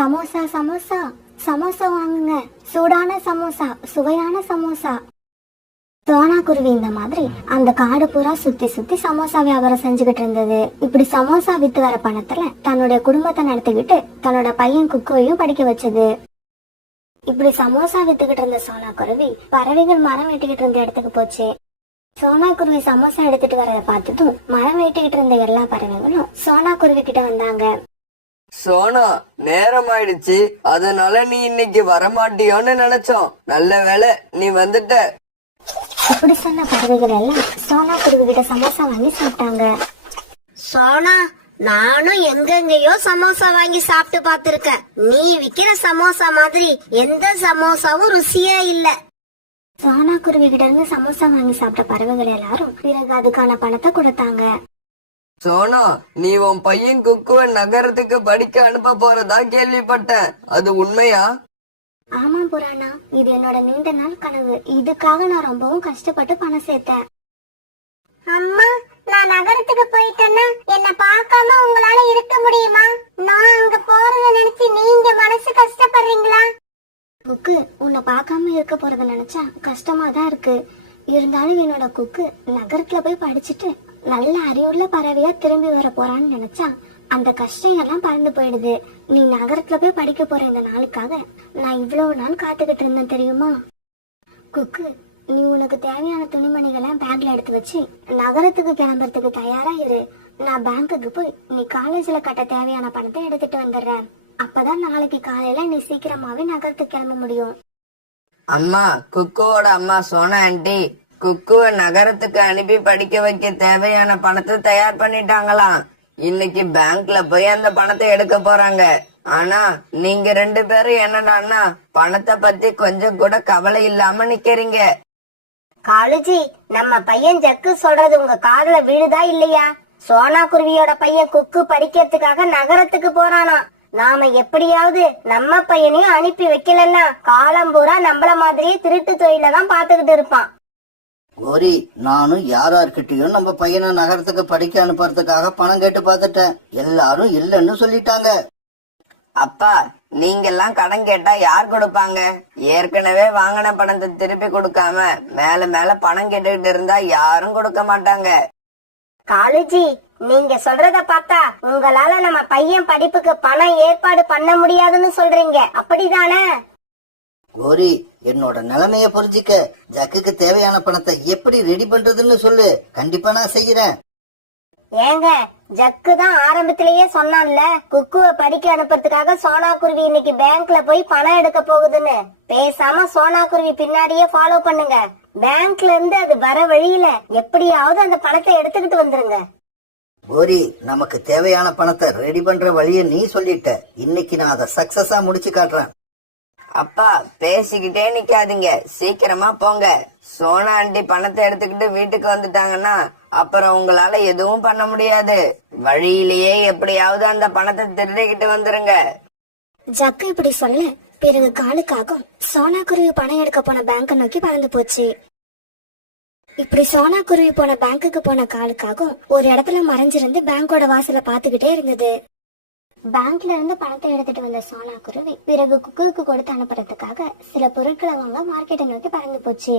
சமோசா சமோசா சமோசா வாங்குங்க, சூடான சமோசா, சுவையான சமோசா. சோனா குருவி இந்த மாதிரி அந்த காடு பூரா சுத்தி சுத்தி சமோசா வியாபாரம் செஞ்சுக்கிட்டு இருந்தது. இப்படி சமோசா வித்து வர பணத்துல தன்னுடைய குடும்பத்தை நடத்திக்கிட்டு தன்னோட பையன் குக்குவையும் படிக்க வச்சது. இப்படி சமோசா வித்துக்கிட்டு இருந்த சோனா குருவி பறவைகள் மரம் வெட்டிக்கிட்டு இருந்த இடத்துக்கு போச்சு. சோனா குருவி சமோசா எடுத்துட்டு வரத பார்த்துட்டும் மரம் வெட்டிக்கிட்டு இருந்த எல்லா பறவைகளும் சோனா குருவி கிட்ட வந்தாங்க. சோனா, நேரம் ஆயிடுச்சு, அதனால நீ இன்னைக்கு வரமாட்டியோன்னு நினைச்சோம். நல்ல வேளை நீ வந்துட்ட. இப்படி சொன்ன பறவைகள் எல்லாம் சோனா குருவி கிட்ட சமோசா வாங்கி சாப்பிட்டாங்க. சோனா, நானும் எங்கெங்கயோ சமோசா வாங்கி சாப்பிட்டு பாத்துருக்கேன். நீ விக்கிற சமோசா மாதிரி எந்த சமோசாவும் ருசியா இல்ல. சோனா குருவி கிட்ட இருந்து சமோசா வாங்கி சாப்பிட்ட பறவைகள் எல்லாரும் பிறகு அதுக்கான பணத்தை கொடுத்தாங்க. சோனா, நீ உன் பையன் குக்குவ நகரத்துக்கு படிக்க அனுப்ப போறதா கேள்விப்பட்டேன். அது உண்மையா? ஆமா புராணா, இது என்னோட நீண்ட நாள் கனவு. இதுக்காக நான் ரொம்பவும் கஷ்டப்பட்டு பணம் சேர்த்தேன். அம்மா, நான் நகரத்துக்கு போயிட்டேன்னா என்ன பார்க்காம உங்களால இருக்க முடியுமா? நான் அங்க போறத நினைச்சு நீங்க மனசு கஷ்டப்படுறீங்களா? குக்கு, உன்னை பார்க்காம இருக்க போறத நினைச்சா கஷ்டமா தான் இருக்கு. இருந்தாலும் என்னோட குக்கு நகரத்துல போய் படிச்சுட்டு நல்ல அறிவுள்ள பறவையா திரும்பி வர போறான்னு நினைச்சா அந்த கஷ்டம் எல்லாம் பறந்து போயிடுது. நீ நகரத்துல போய் படிக்க போற இந்த நாளுக்காக நான் இவ்வளவு நாள் காத்துக்கிட்டு இருந்தேன் தெரியுமா? குக்கு, நீ உனக்கு தேவையான துணிமணிகளை பேக்ல எடுத்து வச்சு நகரத்துக்கு கிளம்புறதுக்கு தயாரா இரு. நான் பேங்க்குக்கு போய் நீ காலேஜ்ல கட்ட தேவையான பணத்தை எடுத்துட்டு வந்துடுறேன். அப்பதான் நாளைக்கு காலையில நீ சீக்கிரமாவே நகரத்துக்கு கிளம்ப முடியும். அம்மா, குக்குவோட அம்மா சோனா ஆண்டி குக்குவ நகரத்துக்கு அனுப்பி படிக்க வைக்க தேவையான பணத்தை தயார் பண்ணிட்டாங்களாம். இன்னைக்கு பேங்க்ல போய் அந்த பணத்தை எடுக்க போறாங்க. ஆனா நீங்க 2 பேரும் என்னடான்னா பணத்தை பத்தி கொஞ்சம் கூட கவலை இல்லாம நிக்கிறீங்க. காலுஜி, நம்ம பையன் ஜக்கு சொல்றது உங்க காதுல விழுதா இல்லையா? சோனா குருவியோட பையன் குக்கு படிக்கிறதுக்காக நகரத்துக்கு போறானா. நாம எப்படியாவது நம்ம பையனையும் அனுப்பி வைக்கலன்னா காலம் பூரா நம்மள மாதிரியே திருட்டு தொழில தான் பாத்துக்கிட்டு இருப்பான். கோரி, நானும் யார்கிட்டயும் நம்ம பையனை நகரத்துக்கு படிக்க அனுப்புறதுக்காக பணம் கேட்டு பார்த்துட்டேன். எல்லாரும் இல்லன்னு சொல்லிட்டாங்க. அப்பா, நீங்க எல்லாம் கடன் கேட்டா யார் கொடுப்பாங்க? ஏற்கனவே வாங்கின பணத்தை திருப்பி கொடுக்காம மேல மேல பணம் கேட்டுக்கிட்டு இருந்தா யாரும் கொடுக்க மாட்டாங்க. காலுஜி, நீங்க சொல்றத பார்த்தா உங்களால நம்ம பையன் படிப்புக்கு பணம் ஏற்பாடு பண்ண முடியாதுன்னு சொல்றீங்க, அப்படிதானே? கோரி, என்னோட நிலைமைய புரிஞ்சுக்க. ஜக்குக்கு தேவையான பணத்தை எப்படி ரெடி பண்றதுன்னு சொல்லு. கண்டிப்பா நான் செய்யறேன். ஏங்க, ஜக்கு தான் ஆரம்பத்திலேயே சொன்னான்ல குக்குவ படிக்க அனுப்புறதுக்காக சோனா குருவி இன்னைக்கு பேங்க்ல போய் பணம் எடுக்க போகுதுன்னு. பேசாம சோனா குருவி பின்னாடியே ஃபாலோ பண்ணுங்க. பேங்க்ல இருந்து அது வர வழியில எப்படியாவது அந்த பணத்தை எடுத்துக்கிட்டு வந்துருங்க. கோரி, நமக்கு தேவையான பணத்தை ரெடி பண்ற வழிய நீ சொல்லிட்ட. இன்னைக்கு நான் அதை சக்சஸா முடிச்சு காட்டுறேன். அப்பா, பேசிக்கிட்டே நிக்காதீங்க, சீக்கிரமா போங்க. சோனா ஆண்டி பணத்தை எடுத்துக்கிட்டு வீட்டுக்கு வந்துட்டாங்கன்னா அப்புறம் உங்களால எதுவும் பண்ண முடியாது. வழியிலேயே எப்படியாவது அந்த பணத்தை திருடிக்கிட்டு வந்துருங்க. ஜக்கு இப்படி சொல்ல பிறகு காலுக்காகவும் சோனா குருவி பணம் எடுக்க போன பேங்க நோக்கி பறந்து போச்சு. இப்படி சோனா குருவி போன பேங்குக்கு போன காலுக்காகவும் ஒரு இடத்துல மறைஞ்சிருந்து பேங்கோட வாசல பாத்துக்கிட்டே இருந்தது. பேங்க்ல இருந்து பணத்தை எடுத்துட்டு வந்த சோனா குருவி பிறகு குக்குவுக்கு கொடுத்து அனுப்புறதுக்காக சில பொருட்களை வாங்க மார்க்கெட்டை நோக்கி பறந்து போச்சு.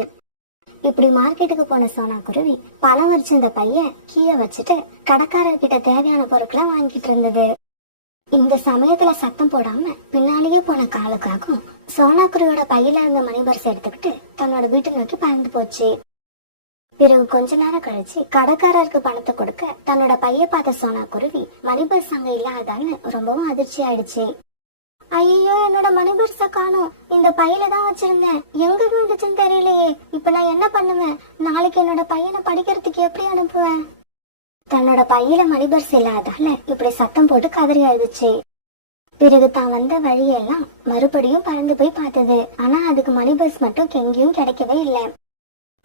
இப்படி மார்க்கெட்டுக்கு போன சோனா குருவி பழம் வச்சிருந்த பைய கீழே வச்சுட்டு கடைக்காரர்கிட்ட தேவையான பொருட்களை வாங்கிட்டு இருந்தது. இந்த சமயத்துல சத்தம் போடாம பின்னாலேயே போன காலுக்காகவும் சோனா குருவியோட பையில இருந்த மணி பர்ஸ் எடுத்துக்கிட்டு தன்னோட வீட்டை நோக்கி பறந்து போச்சு. பிறகு கொஞ்ச நேரம் கழிச்சு கடைக்காரருக்கு பணத்தை கொடுக்க தன்னோட பைய பார்த்த சோனா குருவி மணி பர்ஸ் அங்க இல்லாதான்னு ரொம்பவும் அதிர்ச்சி ஆயிடுச்சு. ஐயோ, என்னோட மணி பர்ஸ காணோம். இந்த பையில தான் வச்சிருந்தேன், எங்க விழுந்துச்சுன்னு தெரியலையே. இப்ப நான் என்ன பண்ணுவேன்? நாளைக்கு என்னோட பையனை படிக்கிறதுக்கு எப்படி அனுப்புவேன்? தன்னோட பையில மணி பர்ஸ் இல்லாதால இப்படி சத்தம் போட்டு கதறி அழுதுச்சு. பிறகு தான் வந்த வழியெல்லாம் மறுபடியும் பறந்து போய் பார்த்தது. ஆனா அதுக்கு மணி பர்ஸ் மட்டும் எங்கேயும் கிடைக்கவே இல்லை.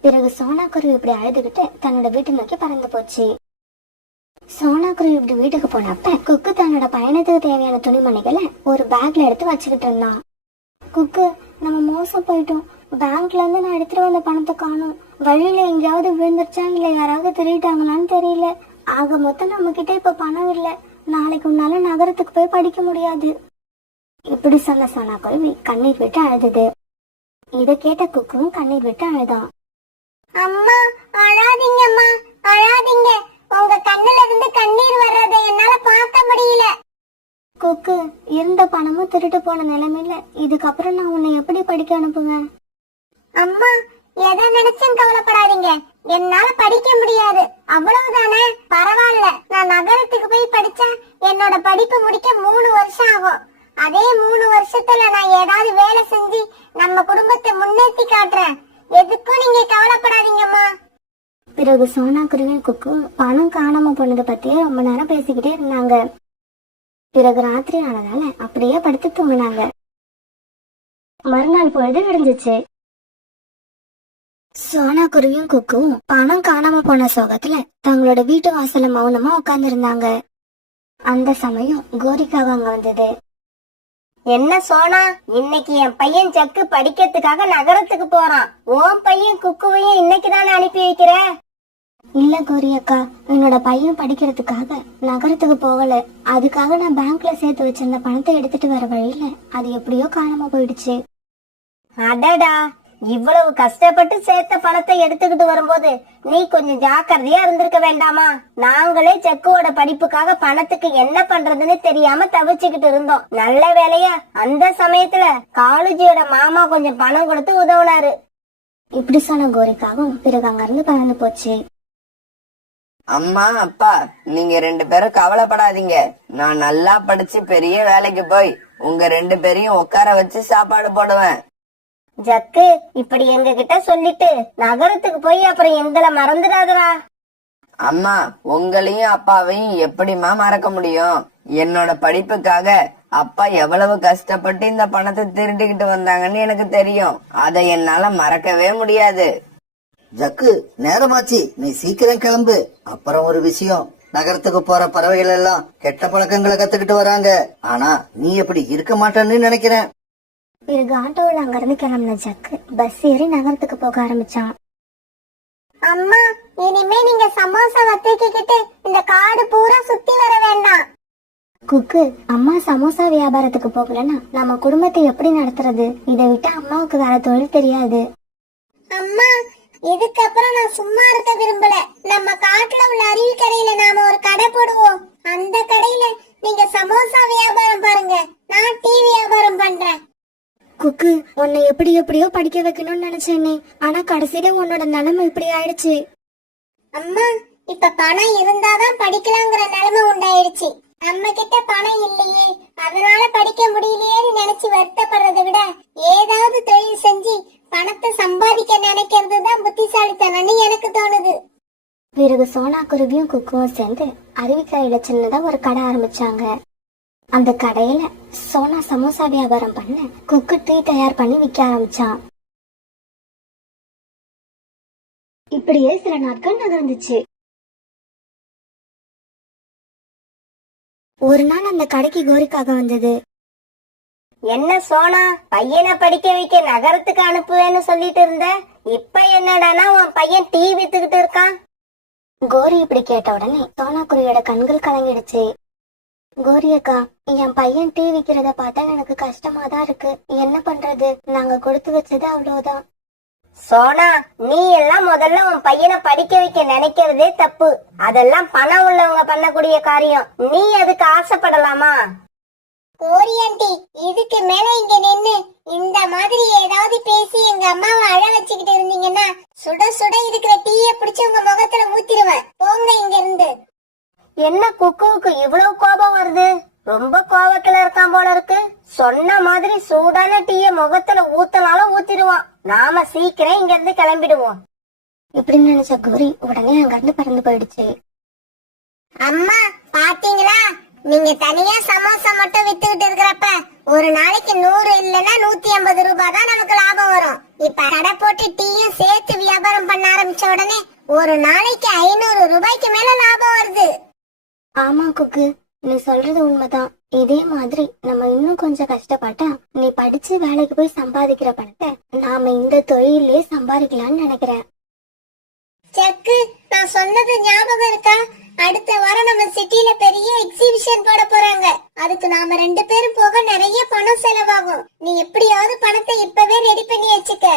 பிறகு சோனா குருவி இப்படி அழுதுகிட்டு தன்னோட வீட்டை நோக்கி பறந்து போச்சு. சோனா குருவி இப்படி வீட்டுக்கு போனப்ப குக்கு தன்னோட பயணத்துக்கு தேவையான துணிமணிகளை ஒரு பேக்ல எடுத்து வச்சுக்கிட்டு இருந்தான். குக்கு, நம்ம மோசம் போயிட்டோம். பேங்க்ல இருந்து நான் எடுத்துட்டு வந்த பணத்தை காணோம். வழியில எங்கேயாவது விழுந்துருச்சா இல்ல யாராவது திருடிட்டாங்களான்னு தெரியல. ஆக மொத்தம் நம்ம கிட்ட இப்ப பணம் இல்ல. நாளைக்கு உன்னால நகரத்துக்கு போய் படிக்க முடியாது. இப்படி சொன்ன சோனாக்குருவி கண்ணீர் விட்டு அழுதுது. இத கேட்ட குக்குவும் கண்ணீர் விட்டு அழுதான். அம்மா அழாதீங்கம்மா, அழாதீங்க. உங்க கண்ணுல இருந்து கண்ணீர் வர்றதை என்னால பார்க்க முடியல. குக்கு, இருந்த பணமும் திருட்டு போன நிலைமையில இதுக்கப்புறம் நான் உன்னை எப்படி படிக்க அனுப்புவேன்? அம்மா எதை நினைச்சும் கவலைப்படாதீங்க, என்னால படிக்க முடியாது அவ்வளவுதானே. பரவாயில்ல, நான் நகரத்துக்கு போய் படிச்சா என்னோட படிப்பு முடிக்க 3 வருஷம் ஆகும். அதே 3 வருஷத்துல நான் ஏதாவது வேலை செஞ்சு நம்ம குடும்பத்தை முன்னேற்றி காட்டுறேன். எதுக்கும் நீங்க கவலைப்படாதீங்கம்மா. பிறகு சோனாக்குருவியும் குக்கு பணம் காணாம போனதை பத்தியே ரொம்ப நேரம் பேசிக்கிட்டே இருந்தாங்க. பிறகு ராத்திரி ஆனதால அப்படியே படுத்து தூங்கினாங்க. மறுநாள் பொழுது விடிஞ்சிச்சு. சோனாக்குருவியும் குக்குவும் பணம் காணாம போன சோகத்துல தங்களோட வீட்டு வாசல்ல மௌனமா உட்கார்ந்து இருந்தாங்க. அந்த சமயம் கோரிக்காக அங்க வந்தது. என்ன சோனா, இன்னைக்கு என் பையன் ஜக்கு படிக்கிறதுக்காக நகரத்துக்கு போறான். உன் பையன் குக்குவையும் இன்னைக்கு தானே அனுப்பி வைக்கிற? இல்ல கோரி அக்கா, என்னோட பையன் படிக்கிறதுக்காக நகரத்துக்கு போகல. அதுக்காக நான் பேங்க்ல சேர்த்து வச்சிருந்த பணத்தை எடுத்துட்டு வர வழியில அது எப்படியோ காணாம போயிடுச்சு. அடடா, இவ்வளவு கஷ்டப்பட்டு சேர்த்த பணத்தை எடுத்துக்கிட்டு வரும்போது நீ கொஞ்சம் ஜாக்கிரதையா இருந்திருக்க வேண்டாமா? நாங்களே ஜக்குவோட படிப்புக்காக பணத்துக்கு என்ன பண்றதுன்னு தெரியாம தவிச்சுக்கிட்டு இருந்தோம். நல்ல வேலையா அந்த சமயத்துல காலேஜியோட மாமா கொஞ்சம் பணம் கொடுத்து உதவுனாரு. இப்படி சொன்ன கோரிக்காகவும் பிறகு அங்க இருந்து பறந்து போச்சு. அம்மா அப்பா, நீங்க 2 பேரும் கவலைப்படாதீங்க. நான் நல்லா படிச்சு பெரிய வேலைக்கு போய் உங்க 2 பேரையும் உட்கார வச்சு சாப்பாடு போடுவேன். ஜக்கு, இப்படி எங்க கிட்ட சொல்லிட்டு நகரத்துக்கு போய் அப்புறம் எங்களை மறந்துடாதடா. அம்மா, உங்களையும் அப்பாவையும் எப்படிம்மா மறக்க முடியும்? என்னோட படிப்புக்காக அப்பா எவ்வளவு கஷ்டப்பட்டு இந்த பணத்தை திருடிக்கிட்டு வந்தாங்கன்னு எனக்கு தெரியும். அதை என்னால மறக்கவே முடியாது. ஜக்கு, நேரமாச்சு, நீ சீக்கிரம் கிளம்பு. அப்புறம் ஒரு விஷயம், நகரத்துக்கு போற பறவைகள் எல்லாம் கெட்ட பழக்கங்களை கத்துக்கிட்டு வராங்க. ஆனா நீ எப்படி இருக்க மாட்டேன்னு நினைக்கிறேன். பிறகு ஆட்டோவில் அங்க இருந்து கிளம்பின ஜக்கு பஸ் ஏறி நகரத்துக்கு போக ஆரம்பிச்சான். அம்மா, இனிமே நீங்க சமோசாவை தூக்கிக்கிட்டு இந்த காடு பூரா சுத்தி வர வேண்டாம். குக்கு, அம்மா சமோசா வியாபாரத்துக்கு போகலன்னா நம்ம குடும்பத்தை எப்படி நடத்துறது? இதை விட்டு அம்மாவுக்கு வேற தொழில் தெரியாது. அம்மா, இதுக்கப்புறம் நான் சும்மா இருக்க விரும்பல. நம்ம காட்டுல உள்ள அருவி கடையில நாம ஒரு கடை போடுவோம். அந்த கடையில நீங்க சமோசா வியாபாரம் பாருங்க, நான் டீ வியாபாரம் பண்றேன். குக்கு, உன்னை எப்படி எப்படியோ படிக்க வைக்கணும்னு நினைச்சேனே, ஆனா கடைசியில உன்னோட நிலைமை இப்படி ஆயிடுச்சு. அம்மா, இப்ப பணம் இருந்தாதான் படிக்கலாங்கிற நிலைமை உண்டாயிடுச்சு. நம்ம கிட்ட பணம் இல்லையே, அதனால படிக்க முடியலையேன்னு நினைச்சு வருத்தப்படுறதை விட ஏதாவது தொழில் செஞ்சு பணத்தை சம்பாதிக்க நினைக்கிறது தான் புத்திசாலித்தனம்னு எனக்கு தோணுது. பிறகு சோனாக்குருவியும் குக்குவும் சேர்ந்து அருவிக்கரையில சின்னதா ஒரு கடை ஆரம்பிச்சாங்க. அந்த கடையில சோனா சமோசா வியாபாரம் பண்ண, குக்கு டீ தயார் பண்ணி விற்க ஆரம்பிச்சான். இப்படியே சில நாட்கள் நகர்ந்துச்சு. ஒரு நாள் அந்த கடைக்கு கோரிக்காக வந்தது. என்ன சோனா, பையனை படிக்க வைக்க நகரத்துக்கு அனுப்புவேன்னு சொல்லிட்டு இருந்த, இப்ப என்னடானா உன் பையன் டீ வித்துக்கிட்டு இருக்கான்? கோரி இப்படி கேட்ட உடனே சோனாக்குருவியோட கண்கள் கலங்கிடுச்சு. கோரி அக்கா, என் பையன் டீ விக்கிறத பார்த்தா எனக்கு கஷ்டமா தான் இருக்கு. என்ன பண்றது? நாங்க கொடுத்து வச்சது அவ்வளவுதான். சோனா, நீ எல்லாம் முதல்ல உன் பையனை படிக்க வைக்க நினைக்கிறதே தப்பு. அதெல்லாம் பணம் உள்ளவங்க பண்ணக்கூடிய காரியம். நீ அதுக்கு ஆசைப்படலாமா? கோரியாண்டி, இதுக்கு மேல இங்க நின்னு இந்த மாதிரி ஏதாவது பேசி எங்க அம்மாவை அழ வச்சுக்கிட்டு இருந்தீங்கன்னா சுட சுட இருக்கிற டீய பிடிச்சு உங்க முகத்துல ஊத்திடுவேன். போங்க இங்க இருந்து. என்ன குக்குவுக்கு இவ்வளவு கோபம் வருது? ரொம்ப கோபத்துல இருக்கான் போல இருக்கு. சொன்ன மாதிரி சூடான டீய முகத்துல ஊத்தனாலும் ஊத்திடுவான். நாம சீக்கிரம் இங்க இருந்து கிளம்பிடுவோம். இப்படி நினைச்ச கோரி உடனே அங்க இருந்து பறந்து போயிடுச்சு. அம்மா, பாத்தீங்களா? நீங்க தனியா சமோசா மட்டும் வித்துக்கிட்டு இருக்கிறப்ப ஒரு நாளைக்கு 100 இல்லன்னா 150 ரூபாய் தான் நமக்கு லாபம் வரும். இப்ப கடை போட்டு டீயும் சேர்த்து வியாபாரம் பண்ண ஆரம்பிச்ச உடனே ஒரு நாளைக்கு 500 ரூபாய்க்கு மேல லாபம் வருது. ஆமா குக்கு, நீ சொல்றது உண்மைதான். இதே மாதிரி நம்ம இன்னும் கொஞ்சம் கஷ்டப்பட்டா நீ படிச்சு வேலைக்கு போய் சம்பாதிக்கிற பணத்தை நாம இந்த தொழிலே சம்பாதிக்கலாம்னு நினைக்கிறேன். செக்கு, நான் சொன்னது ஞாபகம் இருக்கா? அடுத்த வாரம் நம்ம சிட்டில பெரிய எக்ஸிபிஷன் போட போறாங்க. அதுக்கு நாம 2 பேரும் போக நிறைய பணம் செலவாகும். நீ எப்படியாவது பணத்தை இப்பவே ரெடி பண்ணி வச்சுக்க.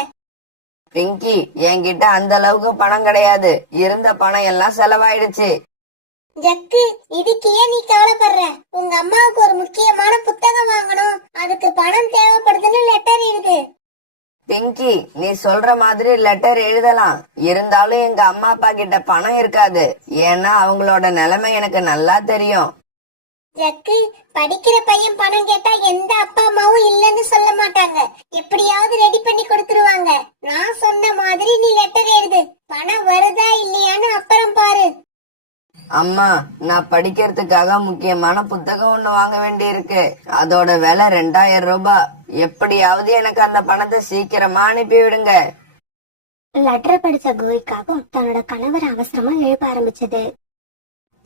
பிங்கி, என்கிட்ட அந்த அளவுக்கு பணம் கிடையாது. இருந்த பணம் எல்லாம் செலவாயிடுச்சு. ஜக்கு, இதுக்கு ஏன் நீ கவலைப்படுற? உங்க அம்மாவுக்கு ஒரு முக்கியமான புத்தகம் வாங்கணும், அதுக்கு பணம் தேவைப்படுதுன்னு லெட்டர் எழுது. பிங்கி, நீ சொல்ற மாதிரி லெட்டர் எழுதலாம். இருந்தாலும் எங்க அம்மா அப்பா கிட்ட பணம் இருக்காது. ஏன்னா அவங்களோட நிலைமை எனக்கு நல்லா தெரியும். ஜக்கு, படிக்கிற பையன் பணம் கேட்டா எந்த அப்பா அம்மாவும் இல்லன்னு சொல்ல மாட்டாங்க. எப்படியாவது ரெடி பண்ணி கொடுத்துருவாங்க. நான் சொன்ன மாதிரி நீ லெட்டர் எழுது. பணம் வருதா இல்லையான்னு அப்புறம் பாரு. அம்மா, நான் படிக்கிறதுக்காக முக்கியமான புத்தகம் ஒண்ணு வாங்க வேண்டி இருக்கு. அதோட விலை 2000 ரூபாய். எப்படியாவது எனக்கு அந்த பணத்தை சீக்கிரமா அனுப்பி விடுங்க. லெட்டர் படிச்ச கோவிக்காகவும் தன்னோட கணவர் அவசரமா எழுப்ப ஆரம்பிச்சது.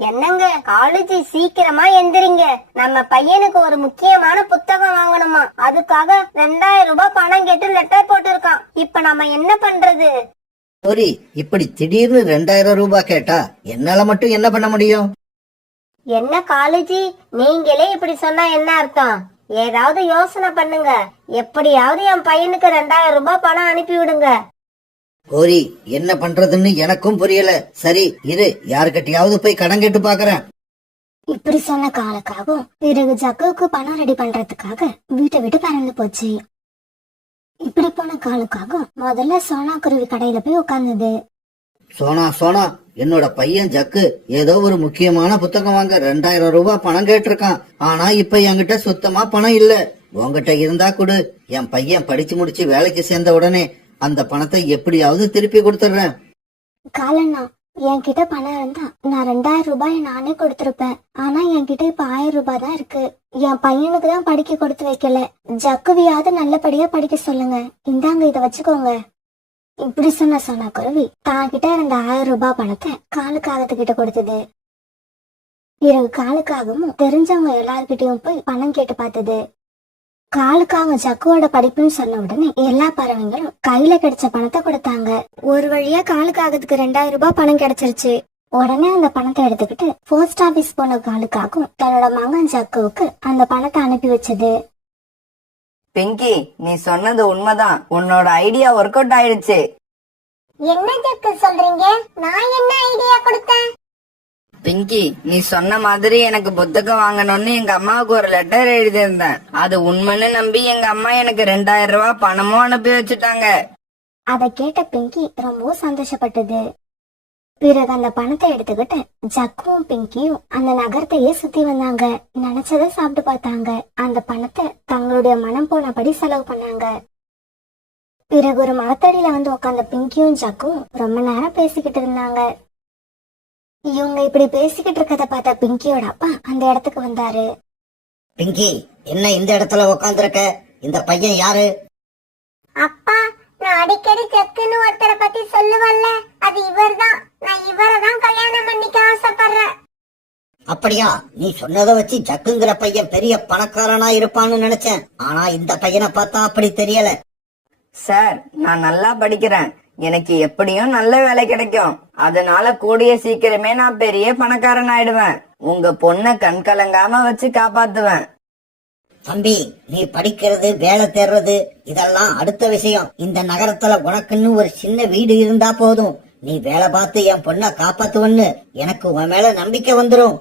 என்னங்க காலேஜ், சீக்கிரமா எந்திரிங்க. நம்ம பையனுக்கு ஒரு முக்கியமான புத்தகம் வாங்கணுமா, அதுக்காக 2000 ரூபாய் பணம் கேட்டு லெட்டர் போட்டிருக்கான். இப்ப நம்ம என்ன பண்றது? கௌரி, இப்படி திடீர்னு 2000 ரூபாய் கேட்டா என்னால மட்டும் என்ன பண்ண முடியும்? என்ன காலேஜ், நீங்களே இப்படி சொன்னா என்ன அர்த்தம்? ஏதாவது யோசனை பண்ணுங்க. எப்படியாவது என் பையனுக்கு 2000 ரூபாய் பணம் அனுப்பி விடுங்க. கௌரி, என்ன பண்றதுன்னு எனக்கும் புரியல. சரி இரு, யாருக்கிட்டயாவது போய் கடன் கேட்டு பாக்குறேன். இப்படி சொன்ன காலுக்காகவும் பிறகு ஜக்குவுக்கு பணம் ரெடி பண்றதுக்காக வீட்டை விட்டு பறந்து போச்சு. இப்படி போன காலுக்காகவும் முதல்ல சோனா குருவி கடையில போய் உட்கார்ந்தது. சோனா சோனா, என்னோட பையன் ஜக்கு ஏதோ ஒரு முக்கியமான புத்தகம் வாங்க 2000 ரூபாய் பணம் கேட்டிருக்கான். ஆனா இப்ப என்கிட்ட சுத்தமா பணம் இல்ல. உன்கிட்ட இருந்தா கொடு. என் பையன் படிச்சு முடிச்சு வேலைக்கு சேர்ந்த உடனே அந்த பணத்தை எப்படியாவது திருப்பி கொடுத்துடுறேன். காலண்ணா, என்கிட்ட பணம் இருந்தா நான் 2000 ரூபாய் நானே கொடுத்திருப்பேன். ஆனா என்கிட்ட இப்ப 1000 ரூபாய் தான் இருக்கு. என் பையனுக்கு தான் படிக்க கொடுத்து வைக்கல. ஜக்குவியாவது நல்லபடியா படிக்க சொல்லுங்க. இந்தாங்க, இத வச்சுக்கோங்க. இப்படி சொன்ன சோனா குருவி தான்கிட்ட இருந்த 1000 ரூபாய் பணத்தை காலுக்காகத்துக்கிட்ட கொடுத்தது. பிறகு காலுக்காகவும் தெரிஞ்சவங்க எல்லார்கிட்டயும் போய் பணம் கேட்டு பார்த்தது. காலுக்காக ஜக்குவோட படிப்புன்னு சொன்ன உடனே எல்லா பறவைங்களும் கையில கிடைச்ச பணத்தை கொடுத்தாங்க. ஒரு வழியா காலுக்காகத்துக்கு 2000 ரூபாய் பணம் கிடைச்சிருச்சு. உடனே அந்த பணத்தை எடுத்துக்கிட்டு போஸ்ட் ஆபீஸ் போன காலுக்காகவும் தன்னோட மகன் ஜக்குவுக்கு அந்த பணத்தை அனுப்பி வச்சது. பிங்கி, நீ சொன்னது உண்மைதான். உன்னோட ஐடியா ஒர்க் அவுட் ஆயிடுச்சு. என்ன ஜக்கு சொல்றீங்க? நான் என்ன ஐடியா கொடுத்தேன்? பிங்கி, நீ சொன்ன மாதிரி எனக்கு புத்தகம் வாங்கணும்னு எங்க அம்மாவுக்கு ஒரு லெட்டர் எழுதியிருந்தேன். அது உண்மைன்னு நம்பி எங்க அம்மா எனக்கு 2000 ரூபாய் பணமும் அனுப்பி வச்சுட்டாங்க. அதை கேட்ட பிங்கி ரொம்ப சந்தோஷப்பட்டது. பிறகு அந்த பணத்தை எடுத்துக்கிட்டு ஜக்குவும் பிங்கியும் அந்த நகரத்தையே சுத்தி வந்தாங்க. நினைச்சதை சாப்பிட்டு பார்த்தாங்க. அந்த பணத்தை தங்களுடைய மனம் போனபடி செலவு பண்ணாங்க. பிறகு ஒரு மரத்தடியில வந்து உட்கார்ந்த பிங்கியும் ஜக்குவும் ரொம்ப நேரம் பேசிக்கிட்டு இருந்தாங்க. இவங்க இப்படி பேசிக்கிட்டு இருக்கத பார்த்த பிங்கியோட அப்பா அந்த இடத்துக்கு வந்தாரு. பிங்கி, என்ன இந்த இடத்துல உக்காந்துருக்க? இந்த பையன் யாரு? அப்பா, நான் அடிக்கடி ஜக்குன்னு ஒருத்தரை பத்தி சொல்லுவல்ல, அது இவர்தான். நான் இவரை தான் கல்யாணம் பண்ணிக்க ஆசைப்படுறேன். அப்படியா? நீ சொன்னதை வச்சு ஜக்குங்கிற பையன் பெரிய பணக்காரனா இருப்பான்னு நினைச்சேன். ஆனா இந்த பையனை பார்த்தா அப்படி தெரியல. சார், நான் நல்லா படிக்கிறேன். எனக்கு எப்படியும் நல்ல வேலை கிடைக்கும். அதனால கூடிய சீக்கிரமே நான் பெரிய பணக்காரன் ஆயிடுவேன். உங்க பொண்ணை கண் கலங்காம வச்சு காப்பாத்துவேன். தம்பி, நீ படிக்கிறது, வேலை தேடுறது இதெல்லாம் அடுத்த விஷயம். இந்த நகரத்துல உனக்குன்னு ஒரு சின்ன வீடு இருந்தா போதும். நீ வேலை பார்த்து என் பொண்ணை காப்பாத்துவன்னு எனக்கு உன் மேல நம்பிக்கை வந்துரும்.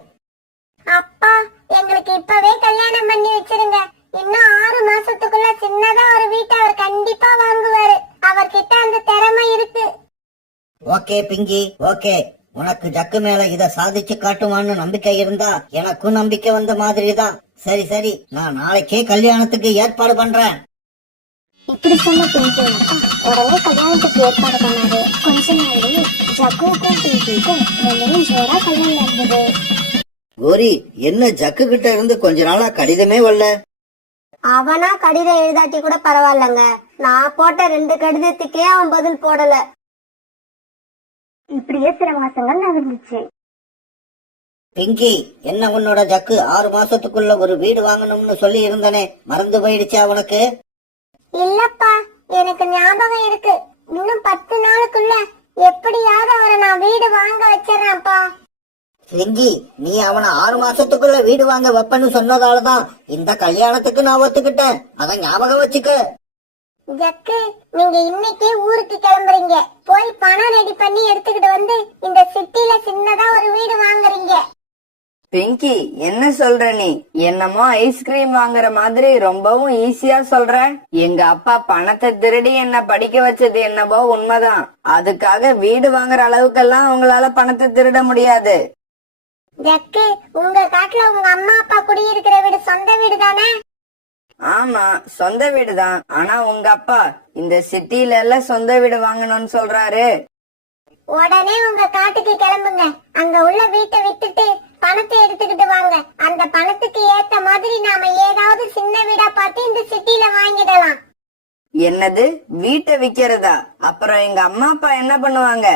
அப்பா, எங்களுக்கு இப்பவே கல்யாணம் பண்ணி வச்சிருங்க. இன்னும் 6 மாசத்துக்குள்ள சின்னதா ஒரு வீட்டை அவர் கண்டிப்பா வாங்குவாரு. அவர்கிட்ட அந்த திறமை இருக்கு. Okay Pinki, okay. உனக்கு ஜக்கு மேல இத சாதிச்சு காட்டுவான்னு நம்பிக்கை இருந்தா எனக்கும் நம்பிக்கை வந்த மாதிரிதான். சரி சரி, நான் நாளைக்கே கல்யாணத்துக்கு ஏற்பாடு பண்றேன். இப்படி சொன்ன பிங்கியோட அப்பா உடனே கல்யாணத்துக்கு ஏற்பாடு பண்ணாரு. கொஞ்ச நாள்லயே ஜக்குவுக்கும் பிங்கிக்கும் 2 ஜோரா கல்யாணம் நடந்தது. கோரி, என்ன ஜக்கு கிட்ட இருந்து கொஞ்ச நாளா கடிதமே வரல? அவனா கடிதம் எழுதாட்டி கூட பரவாயில்லங்க. நான் போட்ட 2 கடிதத்துக்கே அவன் பதில் போடல. இப்படியே சில மாசங்கள் நடந்துச்சு. பிங்கி, என்ன உன்னோட ஜக்கு 6 மாசத்துக்குள்ள ஒரு வீடு வாங்கணும்னு சொல்லி இருந்தனே, மறந்து போயிடுச்சா உனக்கு? இல்லப்பா, எனக்கு ஞாபகம் இருக்கு. இன்னும் 10 நாளுக்குள்ள எப்படியாவது அவரை நான் வீடு வாங்க வச்சிடறேன்ப்பா. லிங்கி, நீ அவனை 6 மாசத்துக்குள்ள வீடு வாங்க வைப்பன்னு சொன்னதாலதான் இந்த கல்யாணத்துக்கு நான் ஒத்துக்கிட்டேன். அத ஞாபகம் வச்சுக்க. ஜக்கு, நீங்க இன்னைக்கே ஊருக்கு கிளம்புறீங்க. போய் பணம் ரெடி பண்ணி எடுத்துக்கிட்டு வந்து இந்த சிட்டில சின்னதா ஒரு வீடு வாங்குறீங்க. பிங்கி, என்ன சொல்ற நீ? என்னமோ ஐஸ்கிரீம் வாங்குற மாதிரி ரொம்பவும் ஈஸியா சொல்ற. எங்க அப்பா பணத்தை திருடி என்ன படிக்க வச்சது என்னவோ உண்மைதான். அதுக்காக வீடு வாங்குற அளவுக்கெல்லாம் உங்களால பணத்தை திருட முடியாது. ஜக்கு, உங்க காட்டுல உங்க அம்மா அப்பா குடியிருக்கிற வீடு சொந்த வீடு தானே? ஆமா, சொந்த வீடுதான். ஆனா உங்க அப்பா இந்த சிட்டில எல்லாம் சொந்த வீடு வாங்கணும்னு சொல்றாரு. உடனே உங்க காட்டுக்கு கிளம்புங்க. அங்க உள்ள வீட்டை வித்துட்டு பணத்தை எடுத்துக்கிட்டு வாங்க. அந்த பணத்துக்கு ஏத்த மாதிரி நாம ஏதாவது சின்ன வீடா பார்த்து இந்த சிட்டில வாங்கிடலாம். என்னது, வீட்டை விக்கிறதா? அப்புறம் எங்க அம்மா அப்பா என்ன பண்ணுவாங்க?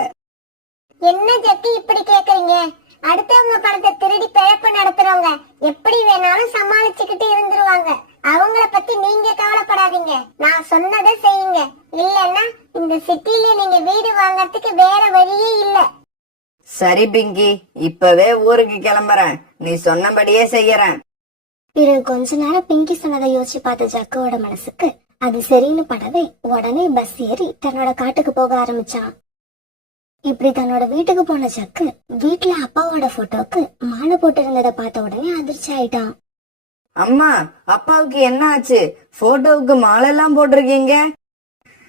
என்ன ஜக்கு இப்படி கேக்குறீங்க? அடுத்தவங்க பணத்தை திருடி பிழப்பு நடத்துறவங்க எப்படி வேணாலும் சமாளிச்சுக்கிட்டு இருந்துருவாங்க. அவங்கள பத்தி நீங்க கவலைப்படாதீங்க. நான் சொன்னதை செய்யுங்க. இல்லன்னா இந்த சிட்டில நீங்க வீடு வாங்கறதுக்கு வேற வழியே இல்ல. சரி பிங்கி, இப்பவே ஊருக்கு கிளம்புறேன். நீ சொன்னபடியே செய்யறேன். பிறகு கொஞ்ச நேரம் பிங்கி சொன்னதை யோசிச்சு பார்த்த ஜக்குவோட மனசுக்கு அது சரின்னு படவே உடனே பஸ் ஏறி தன்னோட காட்டுக்கு போக ஆரம்பிச்சான். இப்படி தன்னோட வீட்டுக்கு போன ஜக்கு வீட்டுல அப்பாவோட போட்டோக்கு மாலை போட்டு இருந்ததை பார்த்த உடனே அதிர்ச்சி ஆயிட்டான். அம்மா, அப்பாவுக்கு என்ன ஆச்சு? போட்டோவுக்கு மாலை எல்லாம் போட்டிருக்கீங்க.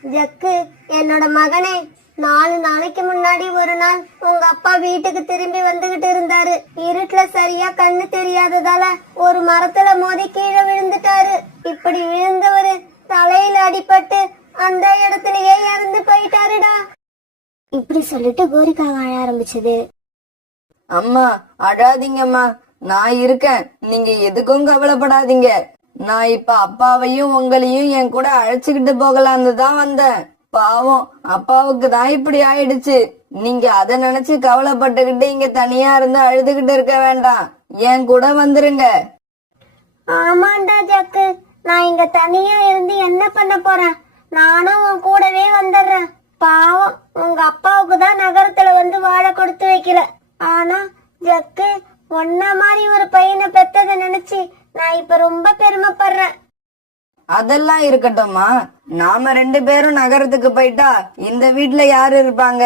ஜக்கு, என்னோட மகனே, 4 நாளைக்கு முன்னாடி ஒரு நாள் உங்க அப்பா வீட்டுக்கு திரும்பி வந்துகிட்டு இருந்தாரு. இருட்டுல சரியா கண்ணு தெரியாததால ஒரு மரத்துல மோதி கீழே விழுந்துட்டாரு. இப்படி விழுந்தவரு தலையில அடிபட்டு அந்த இடத்துலயே இறந்து போயிட்டாருடா. இப்படி சொல்லிட்டு கோரிக்காக அழ ஆரம்பிச்சது. அம்மா, அழாதீங்கம்மா, நான் இருக்கேன். நீங்க எதுக்கும் கவலைப்படாதீங்க. நான் இப்ப அப்பாவையும் உங்களையும் என் கூட அழைச்சுக்கிட்டு போகலான்னு தான் வந்தேன். பாவம், அப்பாவுக்கு தான் இப்படி ஆயிடுச்சு. நீங்க அத நினைச்சு கவலைப்பட்டுக்கிட்டு இங்க தனியா இருந்து அழுதுகிட்டு இருக்க வேண்டாம். என் கூட வந்துருங்க. ஆமாண்டா ஜக்கு, நான் இங்க தனியா இருந்து என்ன பண்ண போறேன்? நானும் உன் கூடவே வந்துடுறேன். பாவம், உங்க அப்பாவுக்கு தான் நகரத்துல வந்து வாழ கொடுத்து வைக்கல. ஆனா ஜக்கு, ஒன்ன மாதிரி ஒரு பையனை பெத்ததை நினைச்சு நான் இப்ப ரொம்ப பெருமைப்படுறேன். அதெல்லாம் இருக்கட்டும்மா. நாம 2 பேரும் நகரத்துக்கு போயிட்டா இந்த வீட்ல யாரு இருப்பாங்க?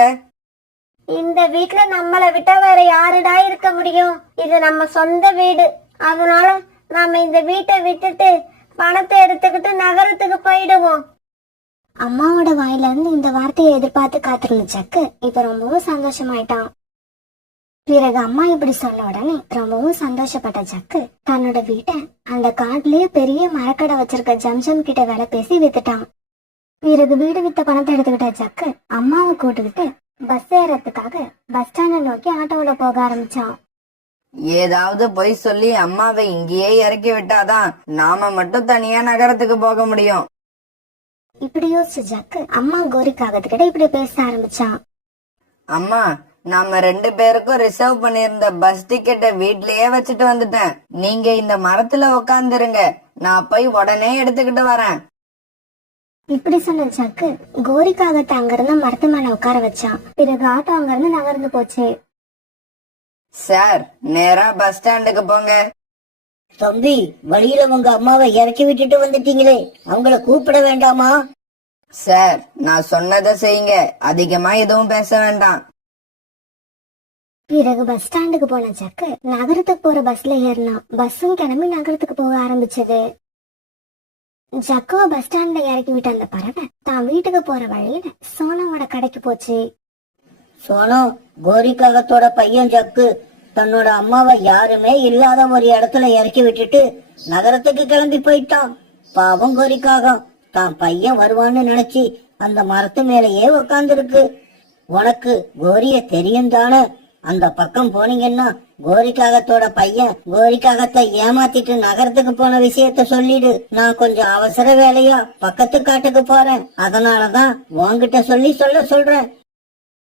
இந்த வீட்ல நம்மள விட்டா வேற யாருடா இருக்க முடியும்? இது நம்ம சொந்த வீடு. அதனால நாம இந்த வீட்டை விட்டுட்டு பணத்தை எடுத்துக்கிட்டு நகரத்துக்கு போயிடுவோம். அம்மாவோட வாயில இருந்து இந்த வார்த்தையை எதிர்பார்த்து காத்திருந்த ஜக்கு இப்ப ரொம்பவும் சந்தோஷமாயிட்டான். பிறகு அம்மா இப்படி சொன்ன உடனே ரொம்பவும் சந்தோஷப்பட்ட ஜக்கு தன்னோட வீட்டை அந்த காட்டுலயே பெரிய மரக்கடை வச்சிருக்க ஜம்ஜம் கிட்ட வேலை பேசி வித்துட்டான். பிறகு வீடு வித்த பணத்தை எடுத்துக்கிட்ட ஜக்கு அம்மாவை கூட்டுக்கிட்டு பஸ் ஏறதுக்காக பஸ் ஸ்டாண்ட நோக்கி ஆட்டோல போக ஆரம்பிச்சான். ஏதாவது பொய் சொல்லி அம்மாவை இங்கேயே இறக்கி விட்டாதான் நாம மட்டும் தனியா நகரத்துக்கு போக முடியும். இப்படி யோசிச்ச ஜக்கு அம்மா கோரிக்காகத்துக்கிட்ட இப்படி பேச ஆரம்பிச்சான். அம்மா, நாம 2 பேருக்கும் ரிசர்வ் பண்ணிருந்த பஸ் டிக்கெட்டை வீட்லயே வச்சுட்டு வந்துட்டேன். நீங்க இந்த மரத்துல உக்காந்துருங்க, நான் போய் உடனே எடுத்துக்கிட்டு வரேன். இப்படி சொன்ன ஜக்கு கோரிக்காகத்தை அங்கிருந்து மரத்து மேல உட்கார வச்சான். பிறகு ஆட்டோ அங்கிருந்து நகர்ந்து போச்சு. சார், நேரா பஸ் ஸ்டாண்டுக்கு போங்க. தம்பி, வழியில உங்க அம்மாவை இறக்கி விட்டுட்டு வந்துட்டீங்களே, அவங்கள கூப்பிட வேண்டாமா? சார், நான் சொன்னதை செய்யுங்க. அதிகமா எதுவும் பேச வேண்டாம். பிறகு பஸ் ஸ்டாண்டுக்கு போன ஜக்கு நகரத்துக்கு போற பஸ்ல ஏறினான். பஸ்ஸும் கிளம்பி நகரத்துக்கு போக ஆரம்பிச்சது. ஜக்குவ பஸ் ஸ்டாண்ட்ல இறக்கி விட்ட அந்த பறவை தான் வீட்டுக்கு போற வழியில சோனாவோட கடைக்கு போச்சு. சோனோ, கோரிக்காகத்தோட பையன் ஜக்கு தன்னோட அம்மாவை யாருமே இல்லாத ஒரு இடத்துல இறக்கி விட்டுட்டு நகரத்துக்கு கிளம்பி போயிட்டான். பாவம் கோரிக்காகம் தான் பையன் வருவான்னு நினைச்சு அந்த மரத்து மேலேயே உக்காந்துருக்கு. உனக்கு கோரிய தெரியும் தானே? அந்த பக்கம் போனீங்கன்னா கோரிக்காகத்தோட பையன் கோரிக்காகத்தை ஏமாத்திட்டு நகரத்துக்கு போன விஷயத்த சொல்லிடு. நான் கொஞ்சம் அவசர வேலையா பக்கத்து காட்டுக்கு போறேன், அதனாலதான் உன்கிட்ட சொல்ல சொல்றேன்.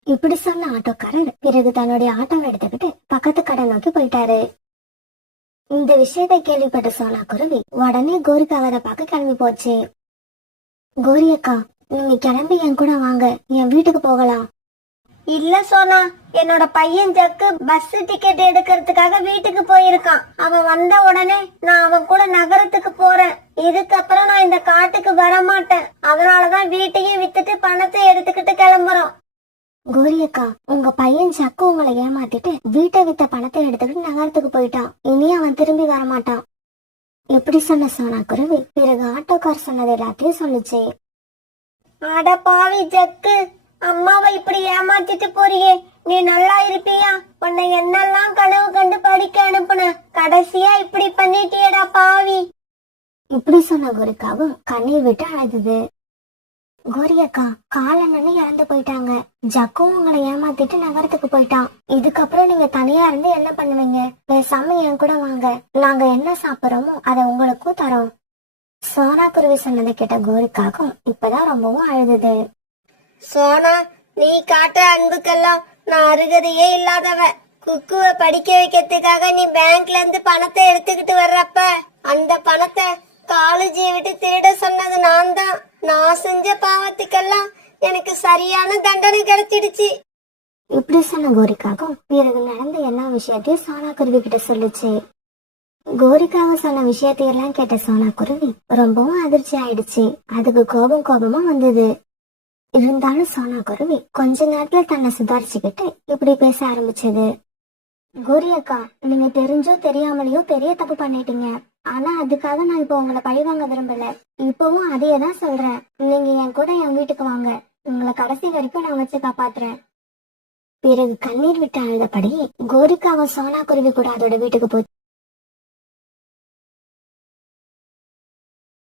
இப்படி சொன்ன ஆட்டோக்காரர் பிறகு தன்னுடைய ஆட்டோவை எடுத்துக்கிட்டு பக்கத்து கடை நோக்கி போயிட்டாரு. இந்த விஷயத்தை கேள்விப்பட்ட சோனா குருவி உடனே கோரிக்காகத்தை பார்க்க கிளம்பி போச்சு. கோரி அக்கா, நீங்க கிளம்பி என் கூட வாங்க, என் வீட்டுக்கு போகலாம். இல்ல சோனா, என்னோட பையன் ஜக்கு பஸ் டிக்கெட் எடுக்கிறதுக்காக வீட்டுக்கு போயிருக்கான். அவன் வந்த உடனே நான் அவன் கூட நகரத்துக்கு போறேன். இதுக்கப்புறம் நான் இந்த காட்டுக்கு வர மாட்டேன். அதனாலதான் வீட்டையும் வித்துட்டு பணத்தை எடுத்துக்கிட்டு கிளம்புறோம். கோரி அக்கா, உங்க பையன் சக்கு உங்களை ஏமாத்திட்டு வீட்டை வித்த பணத்தை எடுத்துக்கிட்டு நகரத்துக்கு போயிட்டான். இனி அவன் திரும்பி வரமாட்டான். எப்படி சொன்ன சோனா குருவி பிறகு ஆட்டோக்கார் சொன்னது எல்லாத்தையும் சொல்லுச்சு. அட பாவி ஜக்கு, அம்மாவை இப்படி ஏமாத்திட்டு போறியே, நீ நல்லா இருப்பியா? உன்னை என்னெல்லாம் கனவு கண்டு படிக்க அனுப்புன, கடைசியா இப்படி பண்ணிட்டியடா பாவி. இப்படி சொன்ன கோரிக்காவும் கண்ணீர் விட்டு அழுதுது. கோரி அக்கா, காலன்னு இறந்து போயிட்டாங்க. ஜக்கும் உங்களை ஏமாத்திட்டு நகரத்துக்கு போயிட்டான். இதுக்கப்புறம் நீங்க தனியா இருந்து என்ன பண்ணுவீங்க? பேசாம என் கூட வாங்க, நாங்க என்ன சாப்பிடுறோமோ அதை உங்களுக்கும் தரோம். சோனா குருவி சொன்னதை கேட்ட கோரிக்காகும் இப்பதான் ரொம்பவும் அழுதுது. சோனா, நீ காட்டுற அன்புக்கெல்லாம் நான் அருகதையே இல்லாதவ. குக்குவ படிக்க வைக்கிறதுக்காக நீ பேங்க்ல இருந்து பணத்தை எடுத்துக்கிட்டு வர்றப்ப அந்த பணத்தை காலேஜியை விட்டு திருட சொன்னது நான் தான். நான் செஞ்ச பாவத்துக்கெல்லாம் எனக்கு சரியான தண்டனை கிடைச்சிடுச்சு. இப்படி சொன்ன கோரிக்காகும் பிறகு நடந்த எல்லா விஷயத்தையும் சோனா குருவி கிட்ட சொல்லுச்சு. கோரிக்காக சொன்ன விஷயத்தையெல்லாம் கேட்ட சோனா குருவி ரொம்பவும் அதிர்ச்சி ஆயிடுச்சு. அதுக்கு கோபமா வந்தது. இருந்தாலும் சோனா குருவி கொஞ்ச நேரத்துல தன்னை சுதாரிச்சுக்கிட்டு இப்படி பேச ஆரம்பிச்சது. கோரி அக்கா, நீங்க தெரிஞ்சோ தெரியாமலையோ பெரிய தப்பு பண்ணிட்டீங்க. ஆனா அதுக்காக நான் இப்போ உங்களை பழி வாங்க விரும்பல. இப்பவும் அதையே தான் சொல்றேன். நீங்க என் கூட என் வீட்டுக்கு வாங்க, உங்களை கடைசி வரைக்கும் நான் வச்சு காப்பாத்துறேன். பிறகு கண்ணீர் விட்டு அழுதபடி கோரிக்காவும் சோனா குருவி கூட அதோட வீட்டுக்கு போச்சு.